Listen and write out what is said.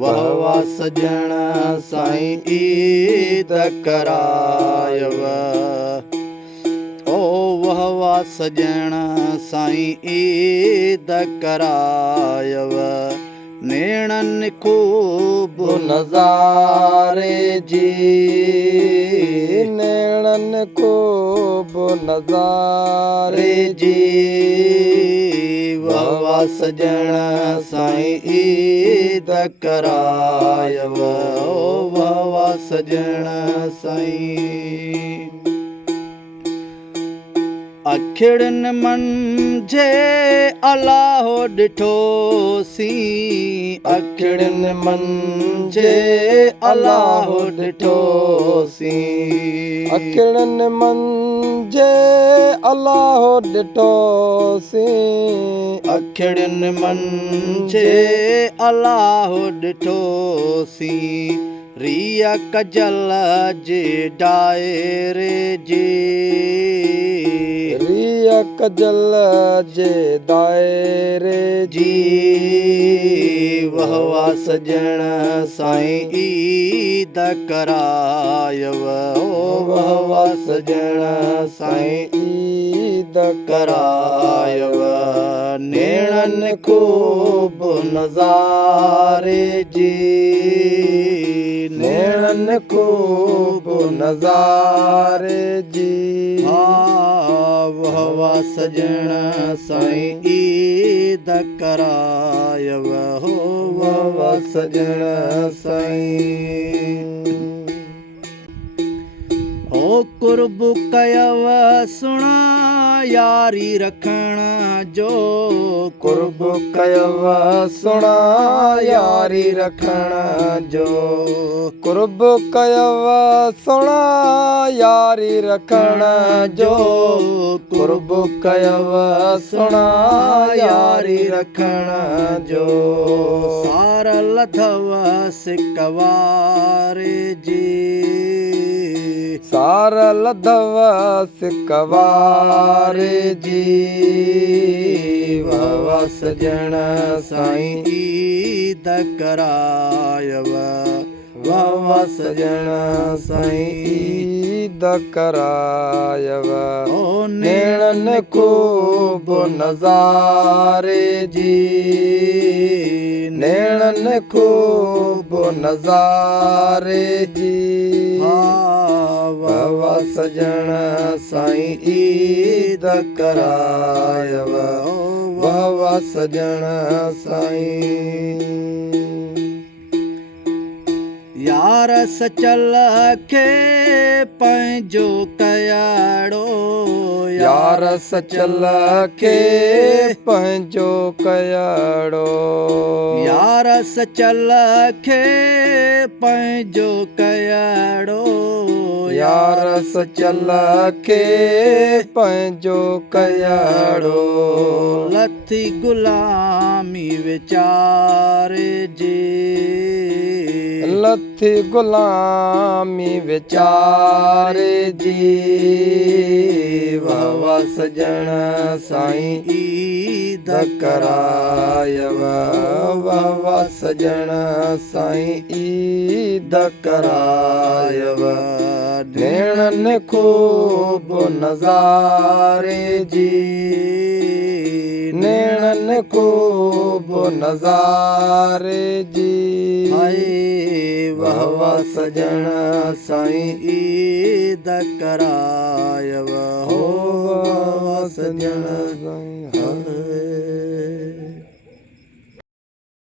वाह वाह सजण साईं ईद करायव। ओ वाह वाह सजण साईं ईद करायव। नेणन खूब नज़ारे जी, नेणन खूब नज़ारे जी। वाह वाह सजण साईं ईद करायव। ओ वाह वाह सजण साईं। अखिड़नि मंझे अलाहो ॾिठोसीं, अखिड़नि मंझे अलाहो ॾिठोसीं। अखिड़नि मंझे अलाहो ॾिठोसीं। अखिड़नि मंझे अलाहो ॾिठोसीं। रिया कजल जे दायरे जी, रिया कजल जे दायरे जी। वाह वाह सजण साईं ईद करायव। ओ वाह वाह सजण साईं ईद करायव। नेणन खूब नज़ारे जी, नेणन खूब नज़ारे जी। वाह वाह सजण साईं ईद करायव। हो वाह वाह सजण साईं। ओ कुर्ब कयव सुणा यारी रखण जो, कुर्ब कयव सुणा यारी रखण जो। कुर्ब कयव सुणा यारी रखण जो। कुर्ब कयव सुणा यारी रखण जो। सार लथव सिकवारे जी, सार लथव सिकवारे जी। वाह वाह सजण साईं ईद करायव। वाह वाह सजण साईं ईद करायव। ओ नेणन खूब नज़ारे जी, नेणन खूब नज़ारे जी। वाह वाह सजण साईं ईद करायव। वाह वाह सजण साईं। यार सचल खे पंहिंजो कयाड़ो, यार सचल खे पंहिंजो कयाड़ो। यार सचल खे पंहिंजो कयाड़ो। यार सचल खे पंहिंजो कयाड़ो। लथी गुलामी वीचारे जी, लथी गुलामी वीचारे जी। वाह वाह सजण साईं ईद करायव। वाह वाह सजण साईं ईद करायव। नेणन खूब नज़ारे जी, नेणन खूब नज़ारे जी। वाह वाह सजण साईं ईद करायव। हो वाह वाह सजण साईं।